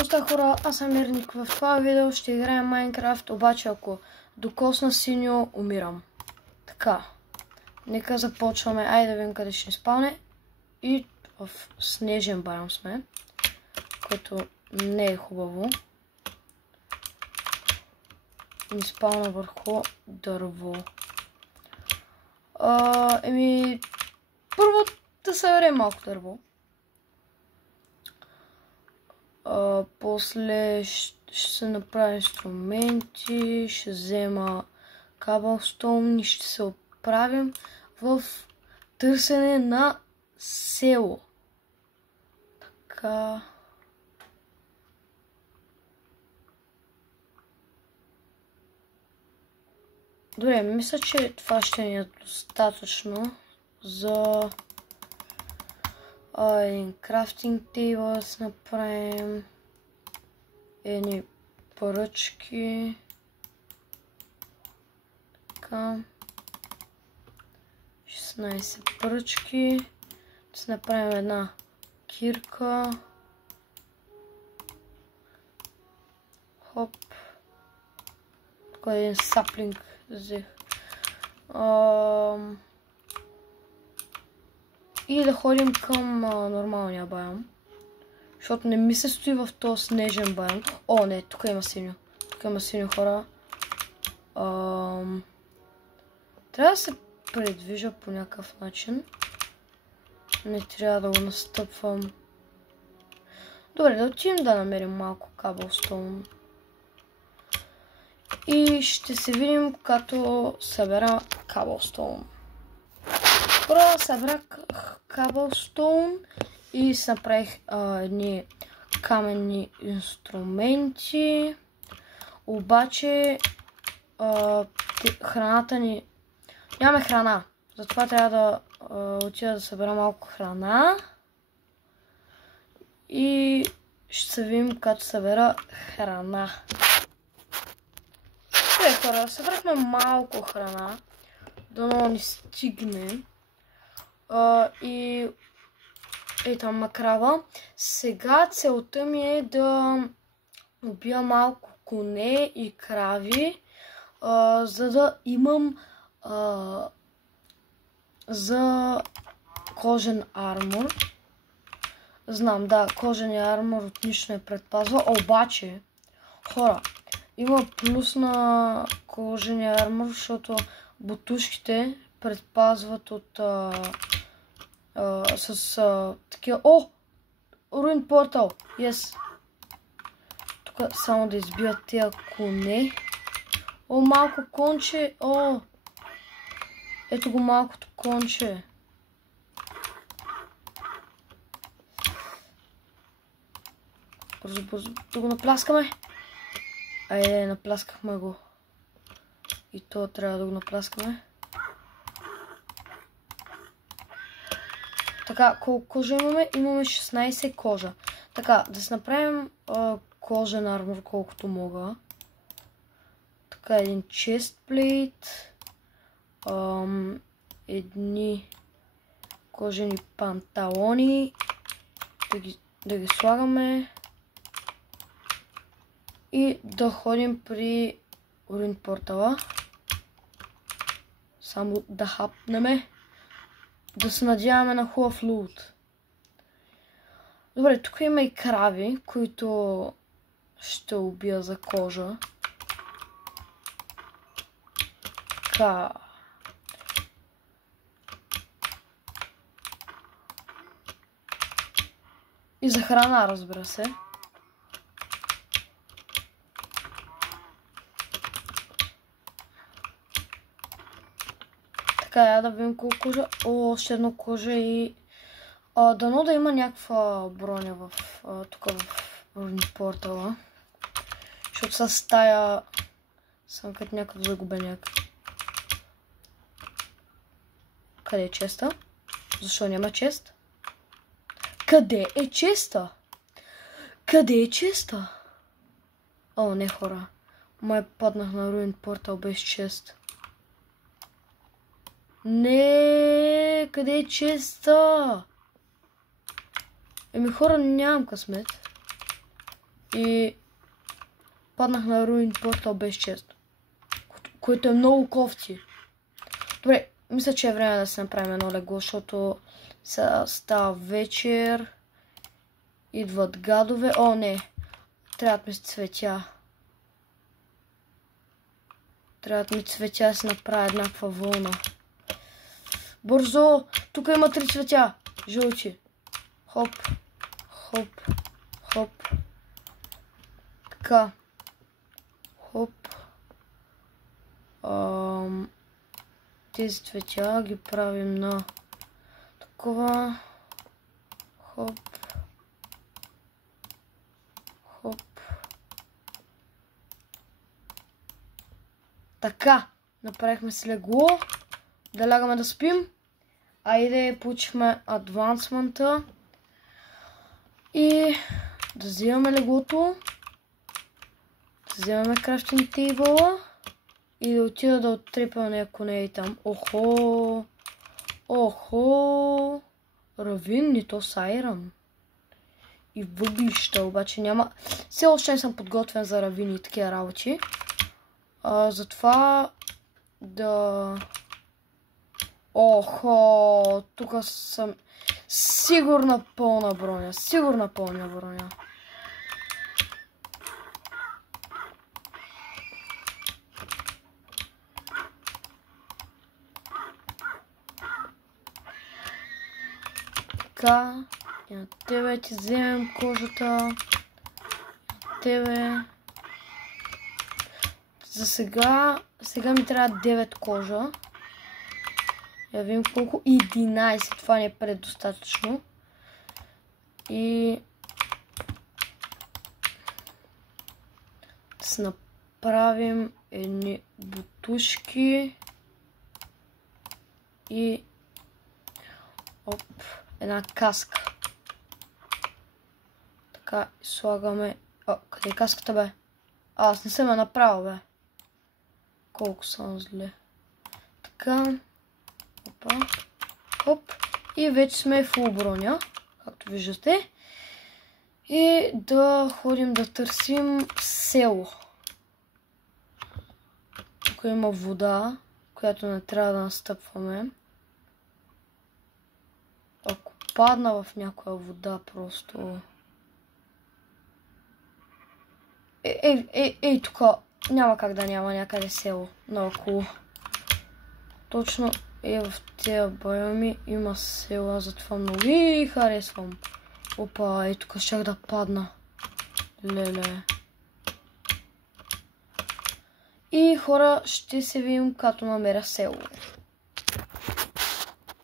Какво става, хора? Аз съм Мирник. В това видео ще играем Майнкрафт, обаче ако докосна синьо, умирам. Така, нека започваме. Айде да видим къде ще ни спалне. И в снежен байом сме, което не е хубаво. Ни спална върху дърво. Първо да съберем малко дърво. После ще се направя инструменти, ще взема каблстоун и ще се отправим в търсене на село. Така. Добре, мисля, че това ще ни е достатъчно за един крафтинг тейбъл да се направим, едни пръчки, така, 16 пръчки, да се направим една кирка, хоп, тук един саплинг взех. И да ходим към нормалния байом. Защото не ми се стои в този снежен байом. О, не, тук има синьо. Тук има синьо, хора. Трябва да се предвижа по някакъв начин. Не трябва да го настъпвам. Добре, да отидем да намерим малко каблстоун. И ще се видим, като събера каблстоун. Първо събрах каблстоун и си направих едни каменни инструменти. Обаче храната ни... Нямаме храна. Затова трябва да отида да събера малко храна. И ще се видим, като събера храна. Добре, хора, събрахме малко храна. Дано ни стигне. И там крава. Сега целта ми е да убия малко коне и крави, за да имам за кожен армор. Знам, да, кожения армор от нищо не предпазва, обаче, хора, има плюс на кожения армор, защото бутушките предпазват от с такива... О! Руин портал! Yes! Тук само да избиват тия коне. О, малко конче! О! Ето го малкото конче. Бързо, бързо да го напляскаме. Айде, напляскахме го. И то трябва да го напляскаме. Така, колко кожа имаме? Имаме 16 кожа. Така, да си направим кожен армор колкото мога. Така, един честплейт. Едни кожени панталони. Да ги слагаме. И да ходим при Руин портала. Само да хапнеме. Да се надяваме на хубав лут. Добре, тук има и крави, които ще убия за кожа. Така. И за храна, разбира се. Така, я да видим колко кожа. О, още едно кожа и... дано да има някаква броня в тук в Руин портала. Защото с тая съм като някакъв загубеняк. Къде е честа? Защо няма чест? Къде е честа? Къде е честа? О, не, хора. Май паднах на Руин портал без чест. Не, къде е честа? Еми, хора, нямам късмет. И паднах на руин портал без чест. Което е много кофти. Добре, мисля, че е време да се направим едно легло, защото става вечер. Идват гадове. О, не. Трябват ми цветя. Трябват ми цветя да си направя еднаква вълна. Бързо! Тук има 3 цветя. Жълти. Хоп. Хоп. Хоп. Така. Хоп. Тези цветя ги правим на такова. Хоп. Хоп. Така. Направихме си легло. Да лягаме да спим. Айде, получихме адвансмента. И да взимаме леглото. Да взимаме крафтинг тейбъла. И да отида да оттрепя някой не е там. Охо! Охо! Равин, то с айрън. И въглища, обаче няма... Все още не съм подготвен за равини и такива работи. Затова да... Охо! Тук съм сигурна пълна броня. Сигурна пълна броня. Така, и на тебе ти вземем кожата. На тебе. За сега ми трябва 9 кожа. Я видим колко. 11. Това не е предостатъчно. И да си направим едни бутушки. И оп. Една каска. Така, слагаме... къде е каската, бе? Аз не съм я направил, бе. Колко съм зле. Така. Опа. Хоп. И вече сме фул броня. Както виждате. И да ходим да търсим село. Тук има вода, която не трябва да настъпваме. Ако падна в някоя вода, просто... Ей, тук няма как да няма някъде село. Наоколо. Точно в тези байоми има села, затова много ги харесвам. Опа, тук щях да падна. Леле. И хора, ще се видим като намеря село.